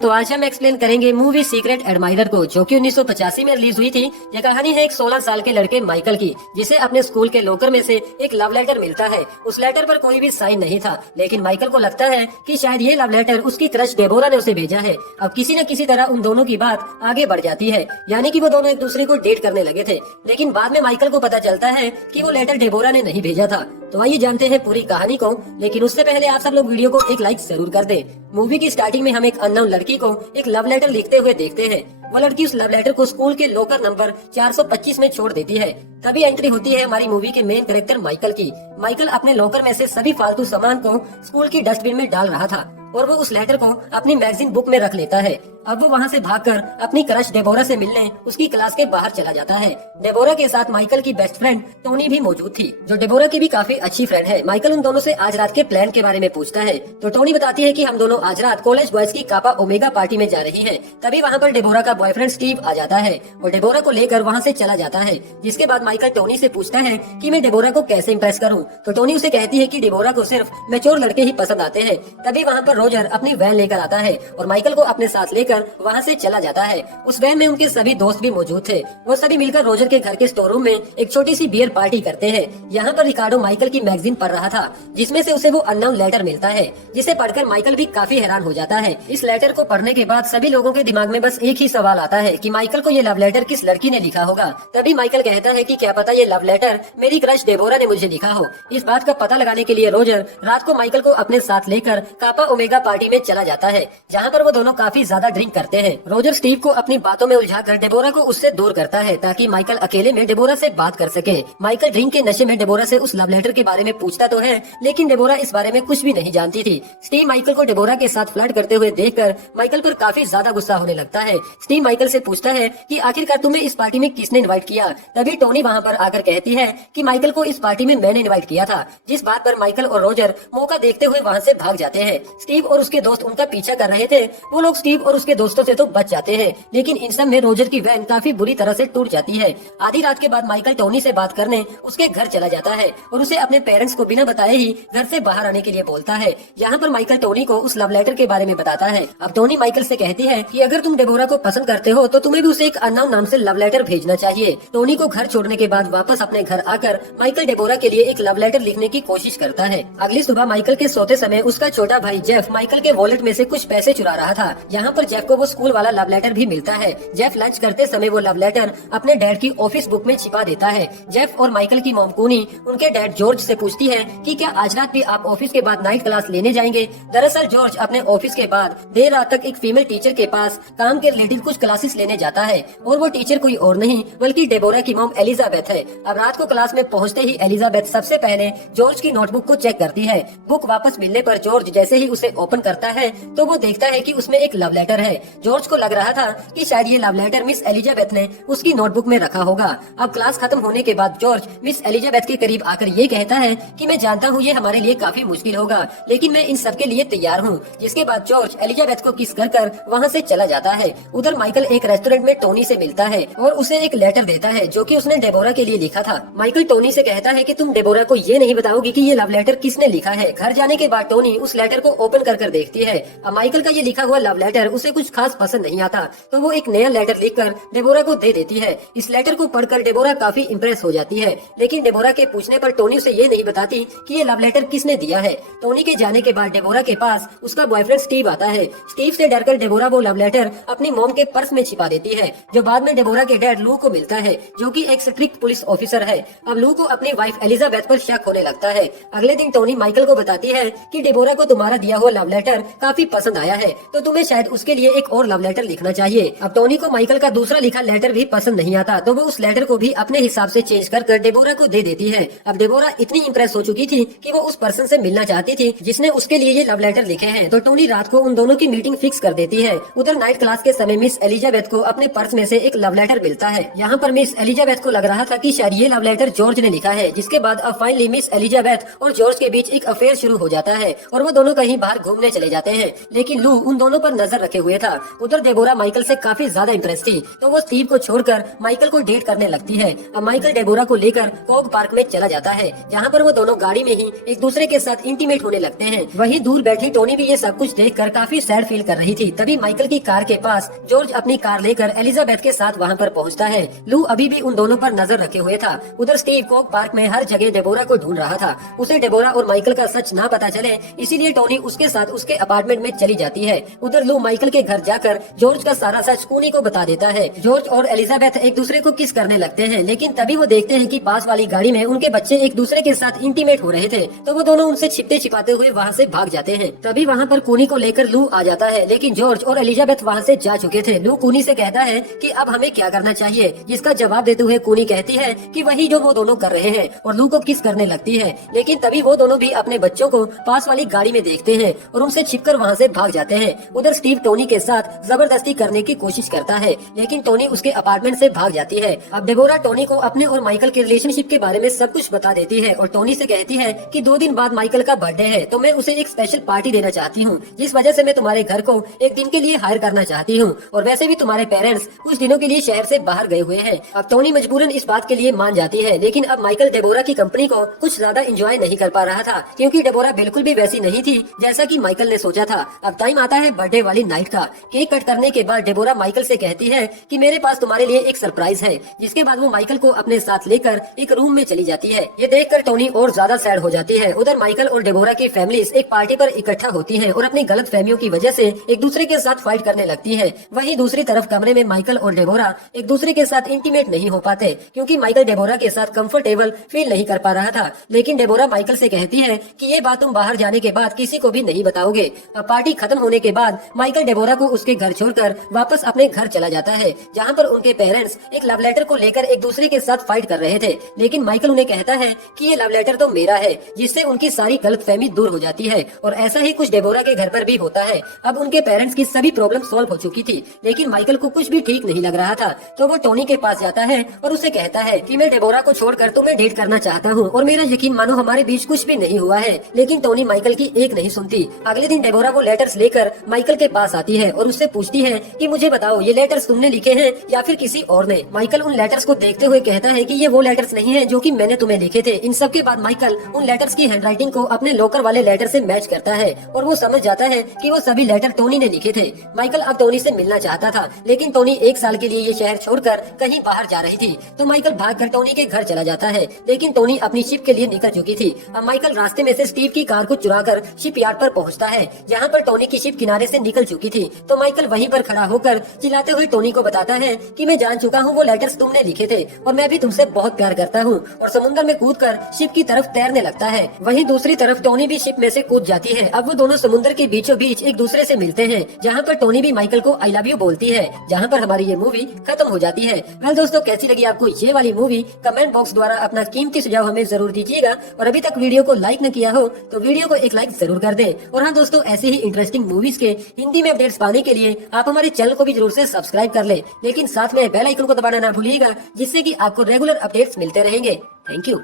तो आज हम एक्सप्लेन करेंगे मूवी सीक्रेट एडमायरर को, जो कि 1985 में रिलीज हुई थी। यह कहानी है एक 16 साल के लड़के माइकल की, जिसे अपने स्कूल के लॉकर में से एक लव लेटर मिलता है। उस लेटर पर कोई भी साइन नहीं था, लेकिन माइकल को लगता है कि शायद ये लव लेटर उसकी क्रश डेबोरा ने उसे भेजा है। अब किसी न किसी तरह उन दोनों की बात आगे बढ़ जाती है, यानी कि वो दोनों एक दूसरे को डेट करने लगे थे। लेकिन बाद में माइकल को पता चलता है कि वो लेटर डेबोरा ने नहीं भेजा था। तो आइए जानते हैं पूरी कहानी को, लेकिन उससे पहले आप सब लोग वीडियो को एक लाइक जरूर कर दें। मूवी की स्टार्टिंग में हम एक अननोन लड़की को एक लव लेटर लिखते हुए देखते हैं। वो लड़की उस लव लेटर को स्कूल के लॉकर नंबर 425 में छोड़ देती है। तभी एंट्री होती है हमारी मूवी के मेन कैरेक्टर माइकल की। माइकल अपने लॉकर में से सभी फालतू सामान को स्कूल की डस्टबिन में डाल रहा था और वो उस लेटर को अपनी मैगजीन बुक में रख लेता है। अब वो वहाँ से भागकर अपनी क्रश डेबोरा से मिलने उसकी क्लास के बाहर चला जाता है। डेबोरा के साथ माइकल की बेस्ट फ्रेंड टोनी भी मौजूद थी, जो डेबोरा की भी काफी अच्छी फ्रेंड है। माइकल उन दोनों से आज रात के प्लान के बारे में पूछता है, तो टोनी बताती है कि हम दोनों आज रात कॉलेज बॉयज की कापा ओमेगा पार्टी में जा रही हैं। तभी वहाँ पर डेबोरा का बॉयफ्रेंड स्टीव आ जाता है और डेबोरा को लेकर वहाँ से चला जाता है। जिसके बाद माइकल टोनी से पूछता है कि मैं डेबोरा को कैसे इम्प्रेस करूँ। तो टोनी उसे कहती है कि डेबोरा को सिर्फ मैच्योर लड़के ही पसंद आते हैं। तभी वहाँ पर रोजर अपनी वैन लेकर आता है और माइकल को अपने साथ लेकर वहाँ से चला जाता है। उस वैन में उनके सभी दोस्त भी मौजूद थे। वो सभी मिलकर रोजर के घर के स्टोर रूम में एक छोटी सी बियर पार्टी करते हैं। यहाँ पर रिकार्डो माइकल की मैगजीन पढ़ रहा था, जिसमें से उसे वो अननोन लेटर मिलता है, जिसे पढ़कर माइकल भी काफी हैरान हो जाता है। इस लेटर को पढ़ने के बाद सभी लोगों के दिमाग में बस एक ही सवाल आता है कि माइकल को ये लव लेटर किस लड़की ने लिखा होगा। तभी माइकल कहता है कि क्या पता ये लव लेटर मेरी क्रश डेबोरा ने मुझे लिखा हो। इस बात का पता लगाने के लिए रोजर रात को माइकल को अपने साथ लेकर कापा ओमेगा पार्टी में चला जाता है, जहाँ पर वो दोनों काफी ज्यादा ड्रिंक करते हैं। रोजर स्टीव को अपनी बातों में उलझाकर डेबोरा को उससे दूर करता है, ताकि माइकल अकेले में डेबोरा से बात कर सके। माइकल ड्रिंक के नशे में डेबोरा से उस लव लेटर के बारे में पूछता तो है, लेकिन डेबोरा इस बारे में कुछ भी नहीं जानती थी। स्टीव माइकल को डेबोरा के साथ फ्लर्ट करते हुए देखकर माइकल पर काफी ज्यादा गुस्सा होने लगता है। स्टीव माइकल से पूछता है कि आखिरकार तुम्हें इस पार्टी में किसने इनवाइट किया। तभी टोनी वहाँ पर आकर कहती है कि माइकल को इस पार्टी में मैंने इनवाइट किया था। जिस बात पर माइकल और रोजर मौका देखते हुए वहाँ से भाग जाते हैं। स्टीव और उसके दोस्त उनका पीछा कर रहे थे। वो लोग स्टीव और उसके दोस्तों से तो बच जाते हैं, लेकिन इन सब में रोजर की वैन काफी बुरी तरह से टूट जाती है। आधी रात के बाद माइकल टोनी से बात करने उसके घर चला जाता है और उसे अपने पेरेंट्स को बिना बताए ही घर से बाहर आने के लिए बोलता है। यहाँ पर माइकल टोनी को उस लव लेटर के बारे में बताता है। अब टोनी माइकल से कहती है कि अगर तुम डेबोरा को पसंद करते हो तो तुम्हें भी उसे एक अननोन नाम से लव लेटर भेजना चाहिए। टोनी को घर छोड़ने के बाद वापस अपने घर आकर माइकल डेबोरा के लिए एक लव लेटर लिखने की कोशिश करता है। अगली सुबह माइकल के सोते समय उसका छोटा भाई जेफ माइकल के वॉलेट में से कुछ पैसे चुरा रहा था। यहाँ पर जेफ को वो स्कूल वाला लव लेटर भी मिलता है। जेफ लंच करते समय वो लव लेटर अपने डैड की ऑफिस बुक में छिपा देता है। जेफ और माइकल की मॉम कूनी उनके डैड जॉर्ज से पूछती है कि क्या आज रात भी आप ऑफिस के बाद नाइट क्लास लेने जाएंगे। दरअसल जॉर्ज अपने ऑफिस के बाद देर रात तक एक फीमेल टीचर के पास काम के रिलेटेड कुछ क्लासेस लेने जाता है और वो टीचर कोई और नहीं बल्कि डेबोरा की मॉम एलिजाबेथ है। अब रात को क्लास में पहुँचते ही एलिजाबेथ सबसे पहले जॉर्ज की नोटबुक को चेक करती है। बुक वापस मिलने पर जॉर्ज जैसे ही उसे ओपन करता है तो वो देखता है कि उसमें एक लव लेटर है। जॉर्ज को लग रहा था कि शायद ये लव लेटर मिस एलिजाबेथ ने उसकी नोटबुक में रखा होगा। अब क्लास खत्म होने के बाद जॉर्ज मिस एलिजाबेथ के करीब आकर ये कहता है कि मैं जानता हूँ ये हमारे लिए काफी मुश्किल होगा, लेकिन मैं इन सब के लिए तैयार हूँ। जिसके बाद जॉर्ज एलिजाबेथ को किस कर वहाँ से चला जाता है। उधर माइकल एक रेस्टोरेंट में टोनी से मिलता है और उसे एक लेटर देता है जो कि उसने डेबोरा के लिए लिखा था। माइकल टोनी से कहता है कि तुम डेबोरा को ये नहीं बताओगी कि ये लव लेटर किसने लिखा है। घर जाने के बाद टोनी उस लेटर को ओपन कर देखती है। अब माइकल का ये लिखा हुआ लव लेटर उसे कुछ खास पसंद नहीं आता, तो वो एक नया लेटर लिखकर डेबोरा को दे देती है। इस लेटर को पढ़कर डेबोरा काफी इम्प्रेस हो जाती है, लेकिन डेबोरा के पूछने पर टोनी उसे ये नहीं बताती कि ये लव लेटर किसने दिया है। टोनी के जाने के बाद डेबोरा के पास उसका बॉयफ्रेंड स्टीव आता है। स्टीव से डरकर डेबोरा वो लव लेटर अपनी मॉम के पर्स में छिपा देती है, जो बाद में डेबोरा के डैड लू को मिलता है, जो कि एक स्ट्रिक्ट पुलिस ऑफिसर है। अब लू को अपनी वाइफ एलिजाबेथ पर शक होने लगता है। अगले दिन टोनी माइकल को बताती है कि डेबोरा को तुम्हारा दिया हुआ लव लेटर काफी पसंद आया है, तो तुम्हें शायद उसके लिए एक और लव लेटर लिखना चाहिए। अब टोनी को माइकल का दूसरा लिखा लेटर भी पसंद नहीं आता, तो वो उस लेटर को भी अपने हिसाब से चेंज कर डेबोरा को दे देती है। अब डेबोरा इतनी इम्प्रेस हो चुकी थी कि वो उस पर्सन से मिलना चाहती थी जिसने उसके लिए ये लव लेटर लिखे हैं। तो टोनी रात को उन दोनों की मीटिंग फिक्स कर देती है। उधर नाइट क्लास के समय मिस एलिजाबेथ को अपने पर्स में से एक लव लेटर मिलता है। यहाँ पर मिस एलिजाबेथ को लग रहा था कि शायद ये लव लेटर जॉर्ज ने लिखा है। जिसके बाद अब फाइनली मिस एलिजाबेथ और जॉर्ज के बीच एक अफेयर शुरू हो जाता है और वो दोनों कहीं बाहर घूमने चले जाते हैं, लेकिन लू उन दोनों पर नजर रखे हुए था। उधर डेबोरा माइकल से काफी ज्यादा इम्प्रेस थी, तो वो स्टीव को छोड़कर माइकल को डेट करने लगती है। अब माइकल डेबोरा को लेकर कॉग पार्क में चला जाता है, जहाँ पर वो दोनों गाड़ी में ही एक दूसरे के साथ इंटीमेट होने लगते हैं। वहीं दूर बैठी टोनी भी ये सब कुछ देखकर काफी सैड फील कर रही थी। तभी माइकल की कार के पास जॉर्ज अपनी कार लेकर एलिजाबेथ के साथ वहाँ पर पहुँचता है। लू अभी भी उन दोनों पर नजर रखे हुए था। उधर स्टीव कॉग पार्क में हर जगह डेबोरा को ढूंढ रहा था। उसे डेबोरा और माइकल का सच ना पता चले, इसीलिए टोनी उसके साथ उसके अपार्टमेंट में चली जाती है। उधर लू माइकल के घर जाकर जॉर्ज का सारा सच कूनी को बता देता है। जॉर्ज और एलिजाबेथ एक दूसरे को किस करने लगते हैं, लेकिन तभी वो देखते हैं कि पास वाली गाड़ी में उनके बच्चे एक दूसरे के साथ इंटीमेट हो रहे थे, तो वो दोनों उनसे छिपते छिपाते हुए वहाँ से भाग जाते हैं। तभी वहाँ पर कूनी को लेकर लू आ जाता है, लेकिन जॉर्ज और एलिजाबेथ वहाँ से जा चुके थे। लू कूनी से कहता है कि अब हमें क्या करना चाहिए, जिसका जवाब देते हुए कूनी कहती है कि वही जो वो दोनों कर रहे हैं, और लू को किस करने लगती है। लेकिन तभी वो दोनों भी अपने बच्चों को पास वाली गाड़ी में देखते हैं और उनसे छिपकर वहाँ से भाग जाते हैं। उधर स्टीव टोनी के साथ जबरदस्ती करने की कोशिश करता है, लेकिन टोनी उसके अपार्टमेंट से भाग जाती है। अब डेबोरा टोनी को अपने और माइकल के रिलेशनशिप के बारे में सब कुछ बता देती है और टोनी से कहती है कि 2 दिन बाद माइकल का बर्थडे है, तो मैं उसे एक स्पेशल पार्टी देना चाहती हूँ, जिस वजह से मैं तुम्हारे घर को एक दिन के लिए हायर करना चाहती हूँ। और वैसे भी तुम्हारे पेरेंट्स कुछ दिनों के लिए शहर से बाहर गए हुए हैं। अब टोनी मजबूरन इस बात के लिए मान जाती है, लेकिन अब माइकल डेबोरा की कंपनी को कुछ ज्यादा एंजॉय नहीं कर पा रहा था, क्योंकि डेबोरा बिल्कुल भी वैसी नहीं थी जैसा कि माइकल ने सोचा था। अब टाइम आता है बर्थडे वाली नाइट का। केक कट करने के बाद डेबोरा माइकल से कहती है कि मेरे पास तुम्हारे लिए एक सरप्राइज है, जिसके बाद वो माइकल को अपने साथ लेकर एक रूम में चली जाती है। ये देखकर टोनी और ज्यादा सैड हो जाती है। उधर माइकल और डेबोरा की फैमिलीज एक पार्टी पर इकट्ठा होती हैं और अपनी गलत फहमियों की वजह से एक दूसरे के साथ फाइट करने लगती है। वहीं दूसरी तरफ कमरे में माइकल और डेबोरा एक दूसरे के साथ इंटीमेट नहीं हो पाते, क्योंकि माइकल डेबोरा के साथ कंफर्टेबल फील नहीं कर पा रहा था। लेकिन डेबोरा माइकल से कहती है कि ये बात तुम बाहर जाने के बाद किसी को भी नहीं बताओगे। अब पार्टी खत्म होने के बाद माइकल डेबोरा को उसके घर छोड़कर वापस अपने घर चला जाता है, जहाँ पर उनके पेरेंट्स एक लव लेटर को लेकर एक दूसरे के साथ फाइट कर रहे थे। लेकिन माइकल उन्हें कहता है कि ये लव लेटर तो मेरा है, जिससे उनकी सारी गलतफहमी दूर हो जाती है। और ऐसा ही कुछ डेबोरा के घर पर भी होता है। अब उनके पेरेंट्स की सभी प्रॉब्लम सॉल्व हो चुकी थी, लेकिन माइकल को कुछ भी ठीक नहीं लग रहा था, तो वो टोनी के पास जाता है और उसे कहता है कि मैं डेबोरा को छोड़कर तुम्हें डेट करना चाहता हूँ, और मेरा यकीन मानो हमारे बीच कुछ भी नहीं हुआ है। लेकिन टोनी माइकल की एक नहीं सुनती। अगले दिन डेबोरा वो लेटर्स लेकर माइकल के पास आती है और उससे पूछती है कि मुझे बताओ ये लेटर्स तुमने लिखे हैं या फिर किसी और ने। माइकल उन लेटर्स को देखते हुए कहता है कि ये वो लेटर्स नहीं है जो कि मैंने तुम्हें लिखे थे। इन सब के बाद माइकल उन लेटर्स की हैंडराइटिंग को अपने लॉकर वाले लेटर से मैच करता है और वो समझ जाता है कि वो सभी लेटर टोनी ने लिखे थे। माइकल अब टोनी से मिलना चाहता था, लेकिन टोनी 1 साल के लिए ये शहर छोड़कर कहीं बाहर जा रही थी, तो माइकल भागकर टोनी के घर चला जाता है। लेकिन टोनी अपनी शिप के लिए निकल चुकी थी। अब माइकल रास्ते में से स्टीव की कार को चुराकर शिप यार्ड पर पहुंचता है, जहां पर टोनी की शिप किनारे से निकल चुकी थी। तो माइकल वहीं पर खड़ा होकर चिल्लाते हुए टोनी को बताता है कि मैं जान चुका हूँ वो लेटर्स तुमने लिखे थे और मैं भी तुमसे बहुत प्यार करता हूँ, और समुद्र में कूदकर शिप की तरफ तैरने लगता है। वहीं दूसरी तरफ टोनी भी शिप में से कूद जाती है। अब वो दोनों समुद्र के बीचों बीच एक दूसरे से मिलते हैं, जहाँ पर टोनी भी माइकल को आई लव यू बोलती है, जहाँ पर हमारी ये मूवी खत्म हो जाती है। वेल दोस्तों, कैसी लगी आपको ये वाली मूवी? कमेंट बॉक्स द्वारा अपना कीमती सुझाव हमें जरूर दीजिएगा, और अभी तक वीडियो को लाइक न किया हो तो वीडियो को एक लाइक जरूर कर दें। और हाँ दोस्तों, ऐसे ही इंटरेस्टिंग मूवीज के हिंदी में अपडेट्स पाने के लिए आप हमारे चैनल को भी जरूर से सब्सक्राइब कर ले, लेकिन साथ में बेल आइकन को दबाना ना भूलिएगा, जिससे कि आपको रेगुलर अपडेट्स मिलते रहेंगे। Thank you.